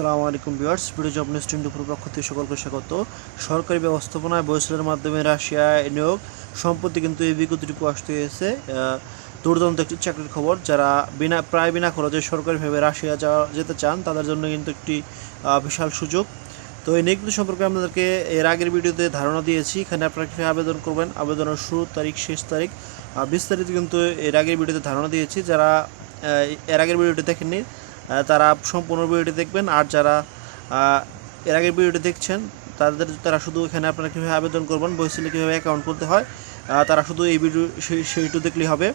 আসসালামু আলাইকুম viewers video job news twenty four পক্ষ থেকে সকলকে স্বাগত। সরকারি ব্যবস্থাপনায় বৈশালের মাধ্যমে রাশিয়ায় নিয়োগ, সম্প্রতি কিন্তু এই বিজ্ঞপ্তিটুকু আসতে হয়েছে দুর্দান্ত একটি চাকরির খবর, যারা বিনা, প্রায় বিনা খরচে সরকারিভাবে রাশিয়া যাওয়া, যেতে চান, তাদের জন্য কিন্তু একটি বিশাল সুযোগ। তো এই নিয়োগটি সম্পর্কে আপনাদেরকে এর আগের ভিডিওতে ধারণা দিয়েছি। এখানে আপনারা কীভাবে আবেদন করবেন? আবেদনের শুরু তারিখ, শেষ তারিখ। বিস্তারিত কিন্তু এর আগের ভিডিওতে ধারণা দিয়েছি। যারা এর আগের ভিডিওটি দেখেননি তারা সম্পূর্ণ ভিডিওটি দেখবেন। আর যারা এর আগের ভিডিওটি দেখছেন, তাদের, তারা শুধু এখানে আপনারা কীভাবে আবেদন করবেন বইসিলে কীভাবে অ্যাকাউন্ট খুলতে হয় তারা শুধু এই ভিডিও, সেই, সেইটু দেখলেই হবে।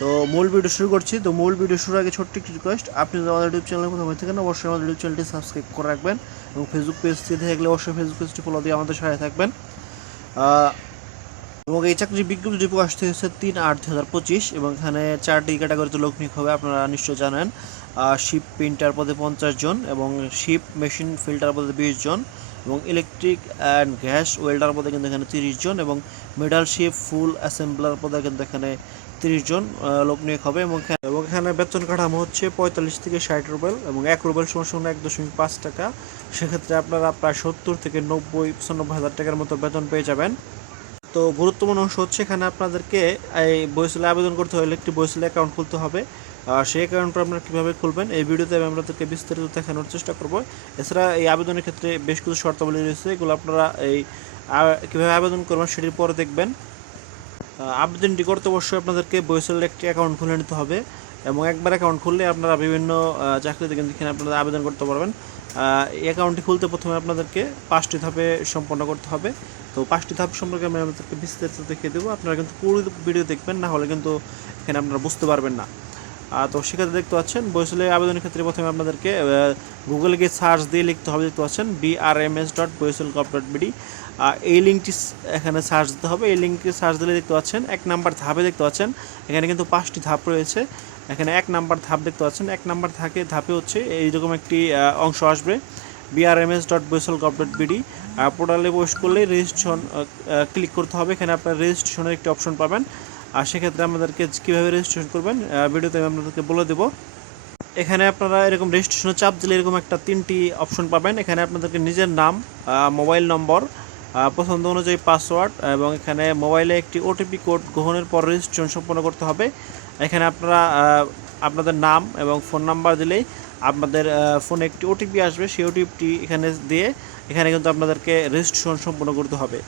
তো মূল ভিডিও শুরু করছি। তো মূল ভিডিও শুরুর আগে ছোট্ট একটি রিকোয়েস্ট আপনি যদি আমাদের ইউটিউব চ্যানেল প্রথমে থাকেন, অবশ্যই আমাদের ইউটিউব চ্যানেলটি সাবস্ক্রাইব করে রাখবেন এবং ফেসবুক পেজ থেকে থাকলে অবশ্যই ফেসবুক পেজটি ফলো দিয়ে আমাদের সহায় থাকবেন। এবং এই চাকরির বিজ্ঞপ্তি প্রকাশ হয়েছে তিন আট দু হাজার পঁচিশ, এবং এখানে চারটি ক্যাটাগরিতে লোক নিয়োগ হবে, আপনারা নিশ্চয়ই জানেন। শিপ প্রিন্টার পদে পঞ্চাশ জন এবং শিপ মেশিন ফিল্টার পদে বিশ জন এবং ইলেকট্রিক অ্যান্ড গ্যাস ওয়েল্ডার পদে কিন্তু এখানে তিরিশ জন এবং মেটাল শিপ ফুল অ্যাসেম্বলার পদে কিন্তু এখানে তিরিশ জন লোক নিয়োগ হবে এবং এবং এখানে বেতন কাঠামো হচ্ছে পঁয়তাল্লিশ থেকে ষাট রুবেল এবং এক রুবেল সমান সমান এক দশমিক পাঁচ টাকা। সেক্ষেত্রে আপনারা প্রায় সত্তর থেকে নব্বই, পঁচানব্বই হাজার টাকার মতো বেতন পেয়ে যাবেন। তো গুরুত্বপূর্ণ অংশ হচ্ছে এখানে আপনাদেরকে এই বইসলে আবেদন করতে হলে একটি বইসলে অ্যাকাউন্ট খুলতে হবে। সেই অ্যাকাউন্টটা আপনারা কীভাবে খুলবেন, এই ভিডিওতে আমি আপনাদেরকে বিস্তারিত দেখানোর চেষ্টা করব। এছাড়া এই আবেদনের ক্ষেত্রে বেশ কিছু শর্তাবলী রয়েছে, এগুলো আপনারা এই কীভাবে আবেদন করবেন সেটির পরে দেখবেন। আবেদনটি করতে অবশ্যই আপনাদেরকে বইসেলের একটি অ্যাকাউন্ট খুলে নিতে হবে এবং একবার অ্যাকাউন্ট খুললে আপনারা বিভিন্ন চাকরিতে কিন্তু এখানে আপনারা আবেদন করতে পারবেন। এই অ্যাকাউন্টটি খুলতে প্রথমে আপনাদেরকে পাঁচটি ধাপে সম্পন্ন করতে হবে। তো পাঁচটি ধাপ সম্পর্কে আমি আপনাদেরকে বিস্তারিত দেখিয়ে দেবো। আপনারা কিন্তু পুরো ভিডিও দেখবেন, না হলে কিন্তু এখানে আপনারা বুঝতে পারবেন না। তো সেক্ষেত্রে দেখতে পাচ্ছেন বইসলে আবেদনের ক্ষেত্রে প্রথমে আপনাদেরকে গুগলে গিয়ে সার্চ দিয়ে লিখতে হবে, দেখতে পাচ্ছেন বিআরএমএস ডট বইসেল গভ ডট বিডি এই লিঙ্কটি এখানে সার্চ দিতে হবে, এই লিঙ্কটি সার্চ দিলে দেখতে পাচ্ছেন, এক নাম্বার ধাপে দেখতে পাচ্ছেন, এখানে কিন্তু পাঁচটি ধাপ রয়েছে। এখানে এক নাম্বার ধাপ দেখতে পাচ্ছেন, এক নাম্বার থাকে ধাপে হচ্ছে এইরকম একটি অংশ আসবে BRMS dot BOESL gov dot BD পোর্টালে প্রবেশ করলে রেজিস্ট্রেশন ক্লিক করতে হবে, এখানে আপনার রেজিস্ট্রেশনের একটি অপশন পাবেন। আর সেক্ষেত্রে আমাদেরকে কীভাবে রেজিস্ট্রেশন করবেন ভিডিওতে আমি আপনাদেরকে বলে দেবো। এখানে আপনারা এরকম রেজিস্ট্রেশনে চাপ দিলে এরকম একটা তিনটি অপশন পাবেন। এখানে আপনাদেরকে নিজের নাম মোবাইল নম্বর পছন্দ অনুযায়ী পাসওয়ার্ড এবং এখানে মোবাইলে একটি ওটিপি কোড গ্রহণের পর রেজিস্ট্রেশন সম্পন্ন করতে হবে। এখানে আপনারা আপনাদের নাম এবং ফোন নাম্বার দিলেই আপনাদের ফোনে একটি ওটিপি আসবে। সেই ওটিপিটি এখানে দিয়ে এখানে কিন্তু আপনাদেরকে রেজিস্ট্রেশন সম্পন্ন করতে হবে।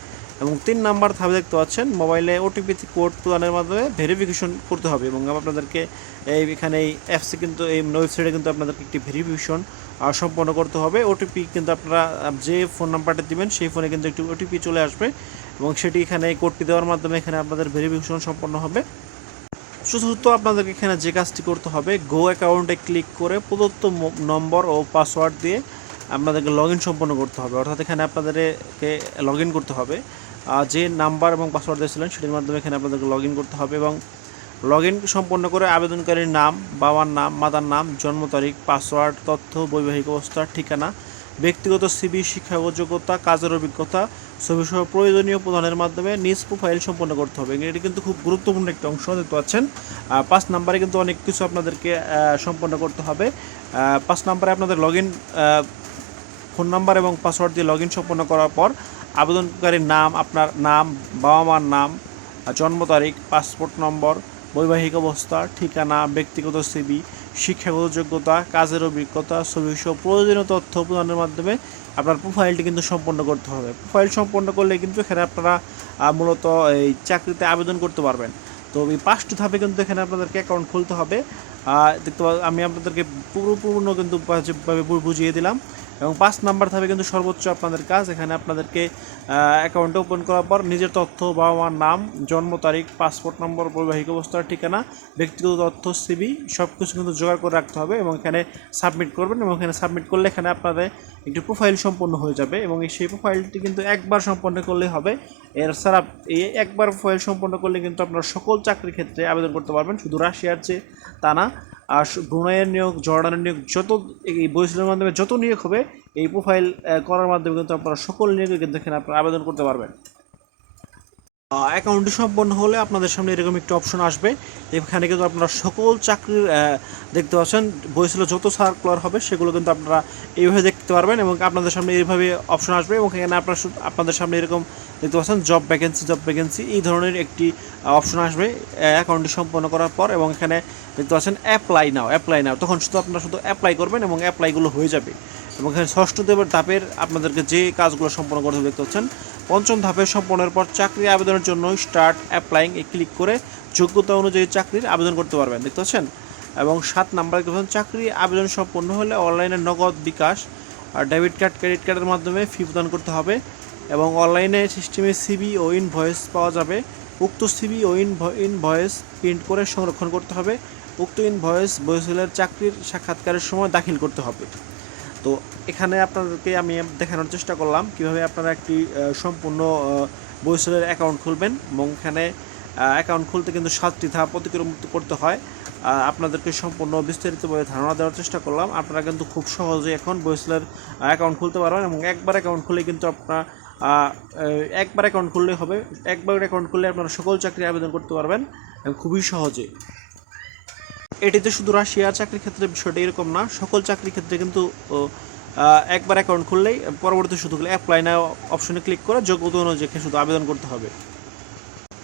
এবং তিন নাম্বার ধাপে দেখতে পাচ্ছেন, মোবাইলে ওটিপি কোড প্রদানের মাধ্যমে ভেরিফিকেশন করতে হবে এবং আপনাদেরকে এই এখানে এই অ্যাপসে কিন্তু এই ওয়েবসাইটে কিন্তু আপনাদেরকে একটি ভেরিফিকেশন সম্পন্ন করতে হবে। ওটিপি কিন্তু আপনারা যে ফোন নাম্বারটা দিবেন, সেই ফোনে কিন্তু একটি ওটিপি চলে আসবে এবং সেটি এখানে কোডটি দেওয়ার মাধ্যমে এখানে আপনাদের ভেরিফিকেশন সম্পন্ন হবে। শুধুমাত্র আপনাদেরকে এখানে যে কাজটি করতে হবে গো অ্যাকাউন্টে ক্লিক করে প্রদত্ত নম্বর ও পাসওয়ার্ড দিয়ে আপনাদেরকে লগ সম্পন্ন করতে হবে। অর্থাৎ এখানে আপনাদেরকে লগ করতে হবে। যে নাম্বার এবং পাসওয়ার্ড দিয়েছিলেন সেটির মাধ্যমে এখানে আপনাদেরকে লগ করতে হবে এবং লগ সম্পন্ন করে আবেদনকারীর নাম, বাবার নাম, মাতার নাম, জন্ম তারিখ, পাসওয়ার্ড, তথ্য, বৈবাহিক অবস্থা, ঠিকানা, ব্যক্তিগত সিবি শিক্ষাগত যোগ্যতা কাজের অভিজ্ঞতা ছবি সহ প্রয়োজনীয় প্রদানের মাধ্যমে নিজ প্রোফাইল সম্পন্ন করতে হবে। এটি কিন্তু খুব গুরুত্বপূর্ণ একটি অংশ, দেখতে পাচ্ছেন। পাঁচ নাম্বারে কিন্তু অনেক কিছু আপনাদেরকে সম্পন্ন করতে হবে। পাঁচ নাম্বারে আপনাদের লগ ফোন নাম্বার এবং পাসওয়ার্ড দিয়ে লগ সম্পন্ন করার পর আবেদনকারীর নাম, আপনার নাম, বাবা মার নাম, জন্ম তারিখ, পাসপোর্ট নম্বর, বৈবাহিক অবস্থা, ঠিকানা, ব্যক্তিগত সিবি শিক্ষাগত যোগ্যতা, কাজের অভিজ্ঞতা, ছবি সহ প্রয়োজনীয় তথ্য প্রদানের মাধ্যমে আপনার প্রোফাইলটি কিন্তু সম্পন্ন করতে হবে। প্রোফাইল সম্পন্ন করলে কিন্তু এখানে আপনারা মূলত এই চাকরিতে আবেদন করতে পারবেন। তো এই পাঁচটি ধাপে কিন্তু এখানে আপনাদেরকে অ্যাকাউন্ট খুলতে হবে। দেখতে আমি আপনাদেরকে পুরোপূর্ণ কিন্তু বুঝিয়ে দিলাম। এবং পাঁচ নাম্বার ধাপে কিন্তু সর্বোচ্চ আপনাদের কাজ। এখানে আপনাদেরকে অ্যাকাউন্ট ওপেন করার পর নিজের তথ্য বাবা মার নাম, জন্ম তারিখ পাসপোর্ট নম্বর বৈবাহিক অবস্থার ঠিকানা, ব্যক্তিগত তথ্য সিবি সব কিছু কিন্তু জোগাড় করে রাখতে হবে এবং এখানে সাবমিট করবেন এবং এখানে সাবমিট করলে এখানে আপনাদের একটি প্রোফাইল সম্পন্ন হয়ে যাবে এবং এই সেই প্রোফাইলটি কিন্তু একবার সম্পন্ন করলেই হবে। এছাড়া এই একবার প্রোফাইল সম্পন্ন করলে কিন্তু আপনারা সকল চাকরির ক্ষেত্রে আবেদন করতে পারবেন। শুধু রাশিয়ার যে তা না আর ব্রুনাইয়ের নিয়োগ, জর্ডানের নিয়োগ যত, এই বৈশিষ্ট্যের মাধ্যমে যত নিয়োগ হবে, এই প্রোফাইল করার মাধ্যমে কিন্তু আপনারা সকল নিয়োগে কিন্তু এখানে আপনারা আবেদন করতে পারবেন। অ্যাকাউন্টটি সম্পন্ন হলে আপনাদের সামনে এরকম একটি অপশন আসবে। এখানে কিন্তু আপনারা সকল চাকরির দেখতে পাচ্ছেন বইছিল যত সার্কুলার হবে, সেগুলো কিন্তু আপনারা এইভাবে দেখতে পারবেন এবং আপনাদের সামনে এইভাবে অপশন আসবে এবং এখানে আপনার আপনাদের সামনে এরকম দেখতে পাচ্ছেন জব ভ্যাকেন্সি জব ভ্যাকেন্সি এই ধরনের একটি অপশন আসবে অ্যাকাউন্টটি সম্পন্ন করার পর এবং এখানে দেখতে পাচ্ছেন অ্যাপ্লাই নাও অ্যাপ্লাই নাও তখন শুধু আপনারা শুধু অ্যাপ্লাই করবেন এবং অ্যাপ্লাইগুলো হয়ে যাবে। এবং এখানে ষষ্ঠ দেবের ধাপের আপনাদেরকে যে কাজগুলো সম্পন্ন করতে দেখতে পাচ্ছেন, পঞ্চম ধাপের সম্পন্নের পর চাকরি আবেদনের জন্য স্টার্ট অ্যাপ্লাইং এ ক্লিক করে যোগ্যতা অনুযায়ী চাকরির আবেদন করতে পারবেন, দেখতে পাচ্ছেন। এবং সাত নাম্বার দেখতে পাচ্ছেন, চাকরি আবেদন সম্পন্ন হলে অনলাইনে নগদ বিকাশ আর ডেবিট কার্ড ক্রেডিট কার্ডের মাধ্যমে ফি প্রদান করতে হবে। এবং অনলাইনে সিস্টেমে সিবি ও ইনভয়েস পাওয়া যাবে। উক্ত সিবি ও ইনভয়েস প্রিন্ট করে সংরক্ষণ করতে হবে। উক্ত ইনভয়েস বয়সেলের চাকরির সাক্ষাৎকারের সময় দাখিল করতে হবে। তো এখানে আপনাদেরকে আমি দেখানোর চেষ্টা করলাম কীভাবে আপনারা একটি সম্পূর্ণ বইসেলের অ্যাকাউন্ট খুলবেন এবং এখানে অ্যাকাউন্ট খুলতে কিন্তু সাতটি ধাপ অতিক্রম করতে হয়। আপনাদেরকে সম্পূর্ণ বিস্তারিতভাবে ধারণা দেওয়ার চেষ্টা করলাম। আপনারা কিন্তু খুব সহজে এখন বইসেলের অ্যাকাউন্ট খুলতে পারবেন এবং একবার অ্যাকাউন্ট খুলে কিন্তু আপনার একবার অ্যাকাউন্ট খুললে হবে। একবার অ্যাকাউন্ট খুললে আপনারা সকল চাকরি আবেদন করতে পারবেন খুবই সহজে। এটিতে শুধু রাশিয়ার চাকরির ক্ষেত্রে বিষয়টা এরকম না, সকল চাকরির ক্ষেত্রে কিন্তু একবার অ্যাকাউন্ট খুললেই পরবর্তী শুধু অ্যাপ্লাই না অপশনে ক্লিক করে যোগ্যতা অনুযায়ী শুধু আবেদন করতে হবে।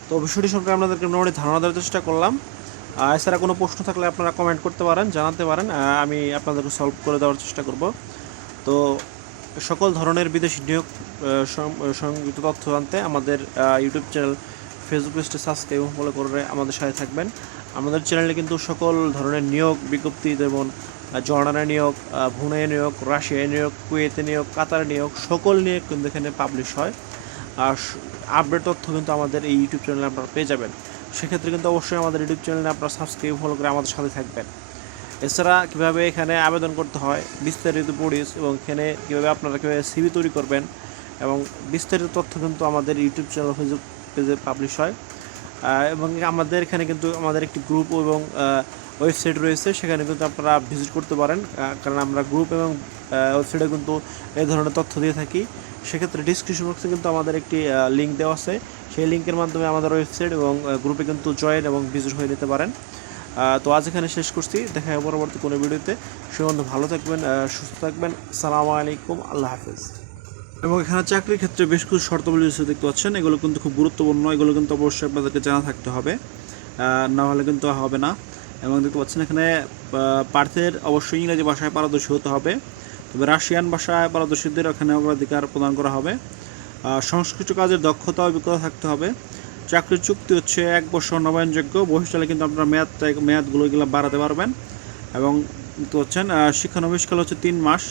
তো বিষয়টি সম্পর্কে আপনাদেরকে মোটামুটি ধারণা দেওয়ার চেষ্টা করলাম। এছাড়া কোনো প্রশ্ন থাকলে আপনারা কমেন্ট করতে পারেন, জানাতে পারেন। আমি আপনাদেরকে সলভ করে দেওয়ার চেষ্টা করব। তো সকল ধরনের বিদেশি নিয়োগ সংযুক্ত তথ্য জানতে আমাদের ইউটিউব চ্যানেল ফেসবুক পেজটি সাবস্ক্রাইব ফলো করে আমাদের সাথে থাকবেন। আমাদের চ্যানেলে কিন্তু সকল ধরনের নিয়োগ বিজ্ঞপ্তি যেমন জর্ডানে নিয়োগ ভুনে নিয়োগ, রাশিয়ায় নিয়োগ, কুয়েতে নিয়োগ, কাতার নিয়োগ, সকল নিয়োগ কিন্তু এখানে পাবলিশ হয়। আর আপডেট তথ্য কিন্তু আমাদের এই ইউটিউব চ্যানেলে আপনারা পেয়ে যাবেন। সেক্ষেত্রে কিন্তু অবশ্যই আমাদের ইউটিউব চ্যানেলে আপনারা সাবস্ক্রাইব ফলো করে আমাদের সাথে থাকবেন। এছাড়া কীভাবে এখানে আবেদন করতে হয়, বিস্তারিত পড়িস এবং এখানে কীভাবে আপনারা কীভাবে সিভি তৈরি করবেন এবং বিস্তারিত তথ্য কিন্তু আমাদের ইউটিউব চ্যানেল ফেসবুক পেজে পাবলিশ হয়। এবং আমাদের এখানে কিন্তু আমাদের একটি গ্রুপ এবং ওয়েবসাইট রয়েছে, সেখানে কিন্তু আপনারা ভিজিট করতে পারেন। কারণ আমরা গ্রুপ এবং ওয়েবসাইটে কিন্তু এই ধরনের তথ্য দিয়ে থাকি। সেক্ষেত্রে ডিসক্রিপশন বক্সে কিন্তু আমাদের একটি লিঙ্ক দেওয়া আছে। সেই লিঙ্কের মাধ্যমে আমাদের ওয়েবসাইট এবং গ্রুপে কিন্তু জয়েন এবং ভিজিট হয়ে নিতে পারেন। তো আজ এখানে শেষ করছি। দেখা হবে পরবর্তী কোনো ভিডিওতে। সে বন্ধু ভালো থাকবেন সুস্থ থাকবেন। সালামু আলাইকুম আল্লাহ হাফেজ। এবং এখানে চাকরির ক্ষেত্রে বেশ কিছু শর্তাবলী দেখতে পাচ্ছেন। এগুলো কিন্তু খুব গুরুত্বপূর্ণ এগুলো কিন্তু অবশ্যই আপনাদেরকে জানা থাকতে হবে। না হলে কিন্তু হবে না। এবং দেখতে পাচ্ছেন এখানে আহ, প্রার্থীর অবশ্যই ইংরেজি ভাষায় পারদর্শী হতে হবে। তবে রাশিয়ান ভাষায় পারদর্শীদের এখানে অগ্রাধিকার প্রদান করা হবে। সংশ্লিষ্ট কাজের দক্ষতা অভিজ্ঞতা থাকতে হবে। চাকরির চুক্তি হচ্ছে এক বছর নবায়নযোগ্য বহিষ্কালে কিন্তু আপনার মেয়াদটা মেয়াদগুলো এগুলো বাড়াতে পারবেন। এবং দেখতে পাচ্ছেন আহ, শিক্ষানবিষ্কাল হচ্ছে তিন মাস।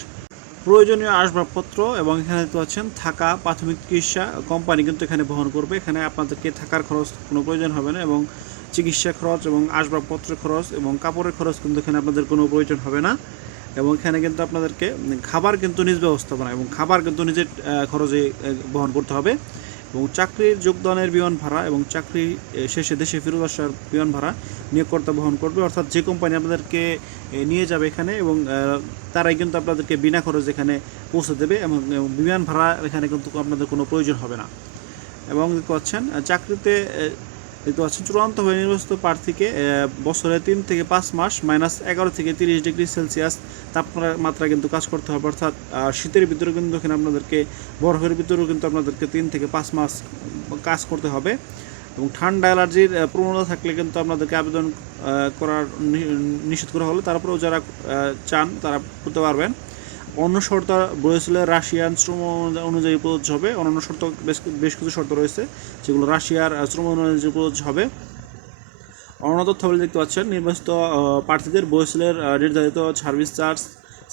প্রয়োজনীয় আসবাবপত্র এবং এখানে দেখতে পাচ্ছেন থাকা প্রাথমিক চিকিৎসা কোম্পানি কিন্তু এখানে বহন করবে। এখানে আপনাদেরকে থাকার খরচ কোনো প্রয়োজন হবে না এবং চিকিৎসা খরচ এবং আসবাবপত্রের খরচ এবং কাপড়ের খরচ কিন্তু এখানে আপনাদের কোনো প্রয়োজন হবে না। এবং এখানে কিন্তু আপনাদেরকে খাবার কিন্তু নিজ ব্যবস্থাপনা এবং খাবার কিন্তু নিজের খরচে বহন করতে হবে। এবং চাকরির যোগদানের বিমান ভাড়া এবং চাকরি শেষে দেশে ফেরত আসার বিমান ভাড়া নিয়োগকর্তা বহন করবে। অর্থাৎ যে কোম্পানি আপনাদেরকে নিয়ে যাবে এখানে এবং তারাই কিন্তু আপনাদেরকে বিনা খরচ এখানে পৌঁছে দেবে এবং বিমান ভাড়া এখানে কিন্তু আপনাদের কোনো প্রয়োজন হবে না। এবং করছেন চাকরিতে দেখতে পাচ্ছেন চূড়ান্তভাবে নির্বাচিত প্রার্থীকে বছরে তিন থেকে পাঁচ মাস, মাইনাস এগারো থেকে তিরিশ ডিগ্রি সেলসিয়াস তাপমাত্রা কিন্তু কাজ করতে হবে, অর্থাৎ শীতের ভিতরে কিন্তু এখানে আপনাদেরকে, বরফের ভিতরেও কিন্তু আপনাদেরকে তিন থেকে পাঁচ মাস কাজ করতে হবে। এবং ঠান্ডা অ্যালার্জির প্রবণতা থাকলে কিন্তু আপনাদেরকে আবেদন করার নিষেধ করা হলো, তারপরেও যারা চান তারা করতে পারবেন। অন্য শর্ত রয়েছিল রাশিয়ান শ্রম অনুযায়ী প্রযোজ্য হবে। অন্যান্য শর্ত বেশ কিছু শর্ত রয়েছে, যেগুলো রাশিয়ার শ্রম অনুযায়ী প্রযোজ্য হবে। অন্য তথ্যাবলী দেখতে পাচ্ছেন, নির্বাচিত প্রার্থীদের বয়সেলের নির্ধারিত সার্ভিস চার্জ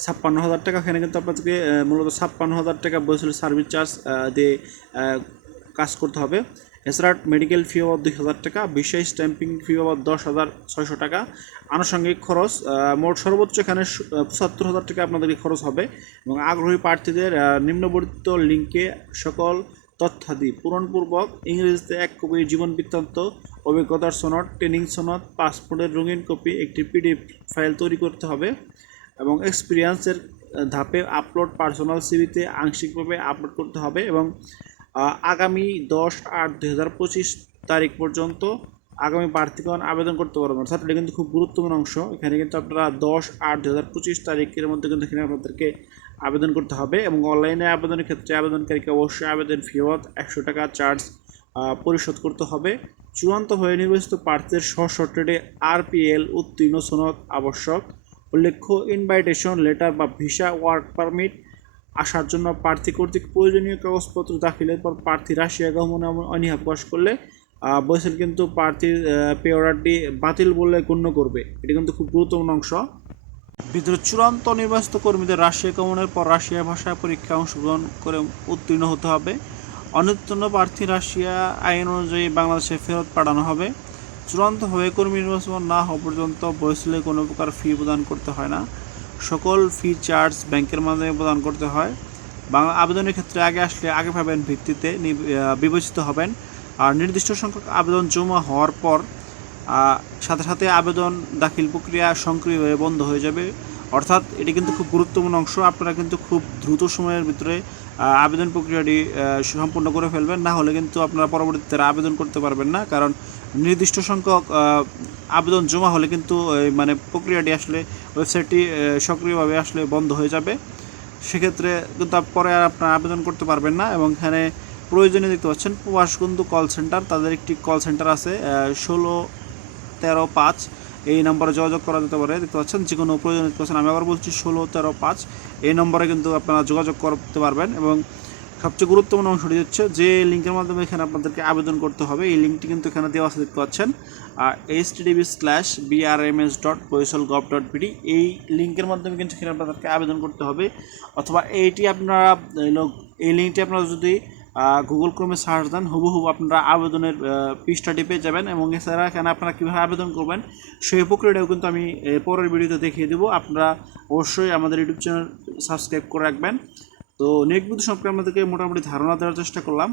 ছাপ্পান্ন হাজার টাকা। এখানে কিন্তু আপনাদেরকে মূলত ছাপ্পান্ন হাজার টাকা বয়সেলের সার্ভিস চার্জ দিয়ে কাজ করতে হবে। এছাড়া মেডিকেল ফি বাবদ দুই হাজার টাকা, বিশেষ স্ট্যাম্পিং ফি বাবদ দশ হাজার ছয়শো টাকা। আনুষঙ্গিক খরচ মোট সর্বোচ্চ এখানে পঁচাত্তর হাজার টাকা আপনাদেরকে খরচ হবে এবং আগ্রহী প্রার্থীদের নিম্নবর্তিত লিঙ্কে সকল তথ্যাদি পূরণপূর্বক ইংরেজিতে এক কপি জীবন বৃত্তান্ত, অভিজ্ঞতার সনদ, ট্রেনিং সনদ, পাসপোর্টের রঙিন কপি, একটি পিডিএফ ফাইল তৈরি করতে হবে এবং এক্সপিরিয়েন্সের ধাপে আপলোড পার্সোনাল সিভিতে আংশিকভাবে আপলোড করতে হবে এবং আগামী দশ আট দুই হাজার পঁচিশ তারিখ পর্যন্ত আগামী প্রার্থীগণ আবেদন করতে পারবেন। অর্থাৎ এটা কিন্তু খুব গুরুত্বপূর্ণ অংশ। এখানে কিন্তু আপনারা দশ আট দু হাজার পঁচিশ তারিখের মধ্যে কিন্তু এখানে আপনাদেরকে আবেদন করতে হবে এবং অনলাইনে আবেদনের ক্ষেত্রে আবেদনকারীকে অবশ্যই আবেদন ফিরত একশো টাকা চার্জ পরিশোধ করতে হবে। চূড়ান্ত হয়ে নির্বাচিত প্রার্থীদের সশর্তে আরপিএল উত্তীর্ণ সনদ আবশ্যক। উল্লেখ্য ইনভাইটেশন লেটার বা ভিসা ওয়ার্ক পারমিট আসার জন্য প্রার্থী কর্তৃক প্রয়োজনীয় কাগজপত্র দাখিলের পর প্রার্থী রাশিয়া গমনে অনীহা প্রকাশ করলে বৈসেল কিন্তু প্রার্থীর পে অর্ডারটি বাতিল বলে গণ্য করবে। এটা কিন্তু খুব গুরুত্বপূর্ণ অংশ। ভিতরে চূড়ান্ত নির্বাচিত কর্মীদের রাশিয়া গমনের পর রাশিয়া ভাষা পরীক্ষা অংশগ্রহণ করে উত্তীর্ণ হতে হবে। অনুত্তীর্ণ প্রার্থী রাশিয়া আইন অনুযায়ী বাংলাদেশে ফেরত পাঠানো হবে। চূড়ান্তভাবে কর্মী নির্বাচন না হওয়া পর্যন্ত বৈসলে কোনো প্রকার ফি প্রদান করতে হয় না। সকল ফি চার্জ ব্যাংকের মাধ্যমে প্রদান করতে হয়। বাংলা আবেদনের ক্ষেত্রে আগে আসলে আগে পাবেন ভিত্তিতে বিবেচিত হবেন। আর নির্দিষ্ট সংখ্যক আবেদন জমা হওয়ার পর সাথে সাথে আবেদন দাখিল প্রক্রিয়া সক্রিয়ভাবে বন্ধ হয়ে যাবে। অর্থাৎ এটি কিন্তু খুব গুরুত্বপূর্ণ অংশ। আপনারা কিন্তু খুব দ্রুত সময়ের ভিতরে আবেদন প্রক্রিয়াটি সম্পূর্ণ করে ফেলবেন। না হলে কিন্তু আপনারা পরবর্তীতে আবেদন করতে পারবেন না। কারণ নির্দিষ্ট সংখ্যক আবেদন জমা হলে কিন্তু মানে প্রক্রিয়াটি আসলে ওয়েবসাইটটি সক্রিয়ভাবে আসলে বন্ধ হয়ে যাবে। সেক্ষেত্রে কিন্তু পরে আর আপনারা আবেদন করতে পারবেন না এবং এখানে প্রয়োজনে দেখতে পাচ্ছেন প্রবাসবন্ধু কল সেন্টার, তাদের একটি কল সেন্টার আছে ষোলো তেরো পাঁচ। এই নম্বরে যোগাযোগ করা যেতে পারে, দেখতে পাচ্ছেন যে কোনো প্রয়োজন দেখতে পাচ্ছেন। আমি আবার বলছি ষোলো তেরো পাঁচ। এই নম্বরে কিন্তু আপনারা যোগাযোগ করতে পারবেন এবং সবচেয়ে গুরুত্বপূর্ণ অংশটি হচ্ছে যে লিঙ্কের মাধ্যমে এখানে আপনাদেরকে আবেদন করতে হবে। এই লিঙ্কটি কিন্তু এখানে দেওয়া আছে, দেখতে পাচ্ছেন। H TDB slash BRMS dot বৈশল gov dot BD এই লিঙ্কের মাধ্যমে কিন্তু এখানে আপনাদেরকে আবেদন করতে হবে। অথবা এইটি আপনারা, এই লিঙ্কটি আপনারা যদি গুগল ক্রোমে সার্চ দেন, হুবহু আপনারা আবেদনের পৃষ্ঠাটি পেয়ে যাবেন এবং এছাড়া এখানে আপনারা কীভাবে আবেদন করবেন সেই প্রক্রিয়াটাও কিন্তু আমি পরের ভিডিওতে দেখিয়ে দেবো। আপনারা অবশ্যই আমাদের ইউটিউব চ্যানেল সাবস্ক্রাইব করে রাখবেন। তো নেক্সট ভিডিও সম্পর্কে আমাদেরকে মোটামুটি ধারণা দেওয়ার চেষ্টা করলাম।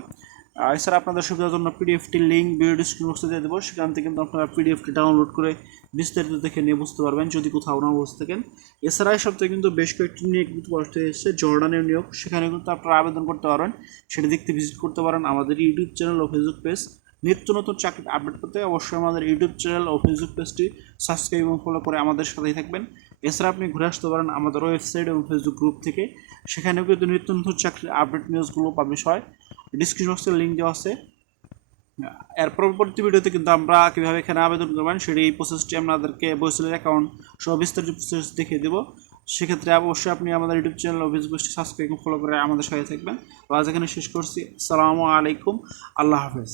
এছাড়া আপনাদের সুবিধার জন্য পিডিএফটির লিঙ্ক ভিডিও ডিসক্রিপশন বক্সে দিয়ে দেবো। সেখান থেকে কিন্তু আপনারা পিডিএফটি ডাউনলোড করে বিস্তারিত দেখে নিয়ে বুঝতে পারবেন যদি কোথাও না বুঝতে থাকেন। এছাড়া এই সপ্তাহে কিন্তু বেশ কয়েকটি নিয়োগ পোস্ট এসেছে, জর্ডানের নিয়োগ। সেখানে কিন্তু আপনারা আবেদন করতে পারেন সেটা দেখতে ভিজিট করতে পারেন আমাদের ইউটিউব চ্যানেল ও ফেসবুক পেজ নিত্য নতুন চাকরির আপডেট পেতে অবশ্যই আমাদের ইউটিউব চ্যানেল ও ফেসবুক পেজটি সাবস্ক্রাইব এবং ফলো করে আমাদের সাথেই থাকবেন। এছাড়া আপনি ঘুরে আসতে পারেন আমাদের ওয়েবসাইট এবং ফেসবুক গ্রুপ থেকে। সেখানেও কিন্তু নিত্য নতুন চাকরির আপডেট নিউজগুলো পাবলিশ হয়। ডিসক্রিপশন বক্সে লিঙ্ক দেওয়া আছে। এর পরবর্তী ভিডিওতে কিন্তু আমরা কীভাবে এখানে আবেদন করবেন সেটি এই প্রসেসটি আপনাদেরকে বৈশালের অ্যাকাউন্ট সহ বিস্তারিত প্রসেস দেখিয়ে দেবো। সেক্ষেত্রে অবশ্যই আপনি আমাদের ইউটিউব চ্যানেল ও ফেসবুক সাবস্ক্রাইব ফলো করে আমাদের সাথে থাকবেন। আজ এখানে শেষ করছি। আসসালামু আলাইকুম। আল্লাহ হাফেজ।